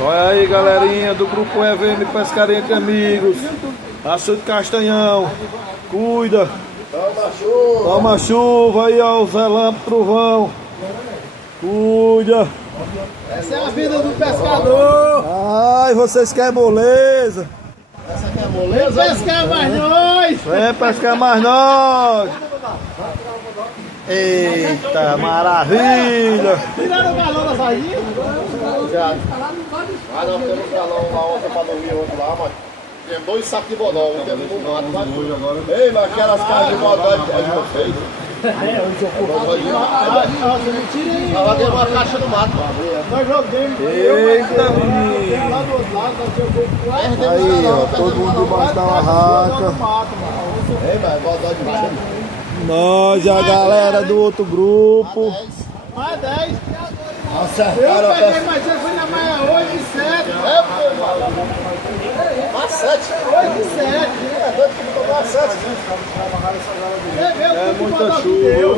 Olha aí, galerinha do grupo EVM Pescaria de Amigos. Açude Castanhão. Cuida. Toma chuva. Toma chuva aí, ó, os relâmpagos, trovão. Cuida. Essa é a vida do pescador. Ai, vocês querem moleza? Essa aqui é moleza. Vem pescar mais nós. Vem pescar mais nós. Eita, maravilha. Tiraram o galão da sardinha? Já. Ah, nós temos galão lá ontem pra dormir outro lá, mas tem 2 sacos de bodó, temos um mato, vai tudo. Ei, mas aquelas caras de bodó é de vocês. Ela deu uma caixa no mato. Nós jogamos. Eita, menino. Lá do outro lado, nós jogamos. Aí, ó, todo mundo debaixo da barraca. Ei, mas bodó demais. Nós e a galera do outro grupo. Mais 10. Nossa, Eu peguei mais 10, fui na maia hoje e 7. mais 7. 8 e 7. É doido que não tomar 7. É muita chuva.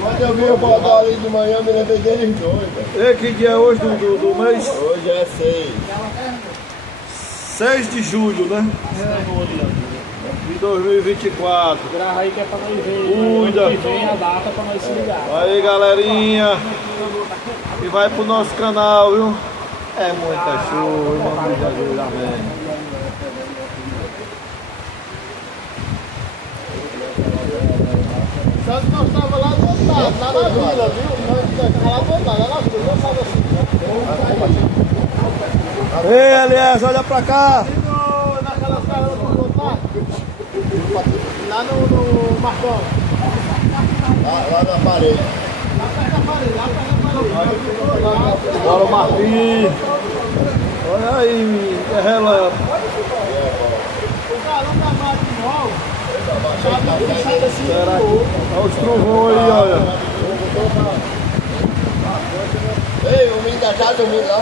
Quando eu vi o bodó ali de manhã, eu me lembrei deles dois. E que dia é hoje do mês? Hoje é 6. 6 de julho, né? De 2024. Grava aí que é pra nós ver. Cuida. Que vem a data pra nós se ligar. Aí, galerinha. E vai pro nosso canal, viu? É muita chuva, em nome de Jesus, amém. Só que nós estávamos lá do outro lado, lá na vila, viu? Nós estávamos lá do outro lado, lá na vila, não sabe assim. Ei, Elias, olha pra cá. Naquelas casas do outro lado. Lá no Marcão. Lá na parede. Lá perto da parede, lá perto da parede. Bora, Marquinhos. Olha aí, menino, é relâmpago. O galão da mata de novo. Será que... Olha os trovões aí, olha. Ei, o menino já dormiu lá.